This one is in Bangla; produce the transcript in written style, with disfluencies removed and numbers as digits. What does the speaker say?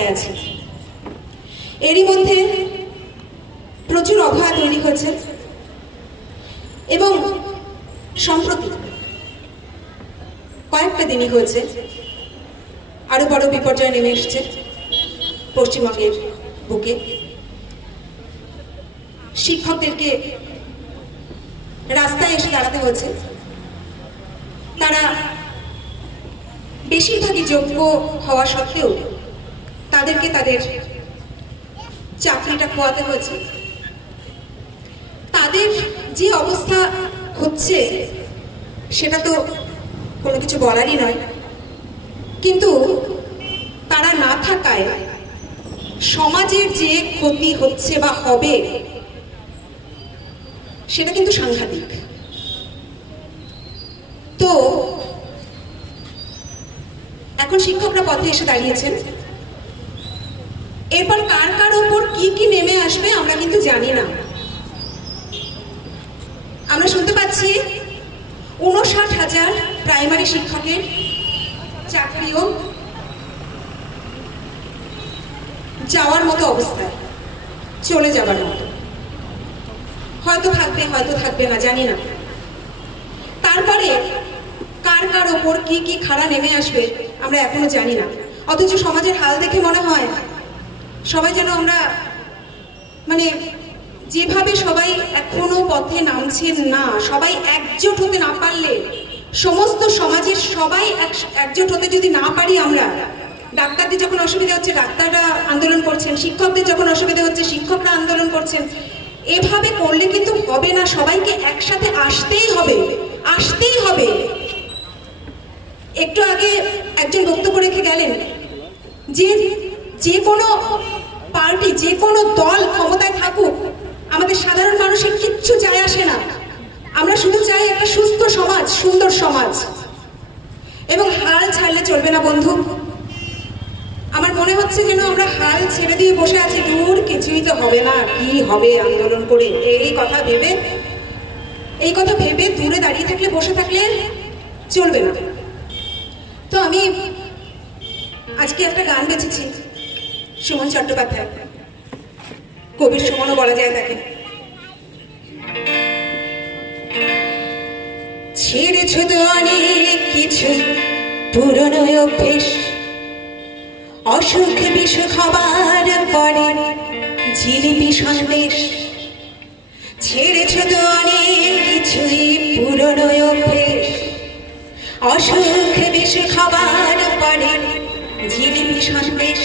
অবস্থায় আছি। এরই মধ্যে প্রচুর অভয়া তৈরি হয়েছে এবং সম্প্রতি কয়েকটা দিনই হয়েছে আরো বড় বিপর্যয় নেমে এসছে পশ্চিমবঙ্গের বুকে। শিক্ষকদেরকে রাস্তায় এসে দাঁড়াতে হয়েছে। তারা বেশিরভাগই যোগ্য হওয়া সত্ত্বেও তাদেরকে তাদের চাকরিটা খোয়াতে হয়েছে। তাদের যে অবস্থা হচ্ছে সেটা তো কোনো কিছু বলারই নয়, কিন্তু তারা না থাকায় সমাজের যে ক্ষতি হচ্ছে বা হবে সেটা কিন্তু সাংঘাতিক। তো এখন শিক্ষকরা পথে এসে দাঁড়িয়েছেন। এরপর কার কার ওপর কি কি নেমে আসবে আমরা কিন্তু জানি না। আমরা শুনতে পাচ্ছি ৫৯,০০০ প্রাইমারি শিক্ষকের চাকরিও যাওয়ার মতো অবস্থায়, চলে যাবার মতো। হয়তো থাকবে, হয়তো থাকবে না, জানি না। তারপরে কার কার ওপর কি কি খাড়া নেমে আসবে আমরা এখনো জানি না। অথচ সমাজের হাল দেখে মনে হয় সবাই যেন আমরা যেভাবে সবাই এখনো পথে নামছেন না, সবাই একজোট হতে না পারলে, সমস্ত সমাজের সবাই একজোট হতে যদি না পারি আমরা, ডাক্তারদের যখন অসুবিধা হচ্ছে ডাক্তাররা আন্দোলন করছেন, শিক্ষকদের যখন অসুবিধা হচ্ছে শিক্ষকরা আন্দোলন করছেন, এভাবে করলে কিন্তু হবে না। সবাইকে একসাথে আসতেই হবে, আসতেই হবে। একটু আগে একজন বক্তব্য রেখে গেলেন যে কোনো পার্টি, যে কোনো দল ক্ষমতায় থাকুক, আমাদের সাধারণ মানুষের কিচ্ছু যায় আসে না। আমরা শুধু চাই একটা সুস্থ সমাজ, সুন্দর সমাজ। এবং হাল ছাড়লে চলবে না বন্ধু। আমার মনে হচ্ছে যেন আমরা হাল ছেড়ে দিয়ে বসে আছি, দূর কিছুই তো হবে না, কি হবে আন্দোলন করে, এই কথা ভেবে দূরে দাঁড়িয়ে থাকলে, বসে থাকলে চলবে না। তো আমি আজকে একটা গান বেঁচেছি, সুমন চট্টোপাধ্যায়, কবির সুমনও বলা যায় তাকে। ছেড়েছ তো অনেক কিছু পুরনো অভ্যেস, অসুখ বিসুখ হবার পরে জিলিপি সন্দেশ। ছেড়েছ তো অনেক কিছুই পুরনো অভ্যেস, অসুখ বিসুখ হবার পরে জিলিপি সন্দেশ।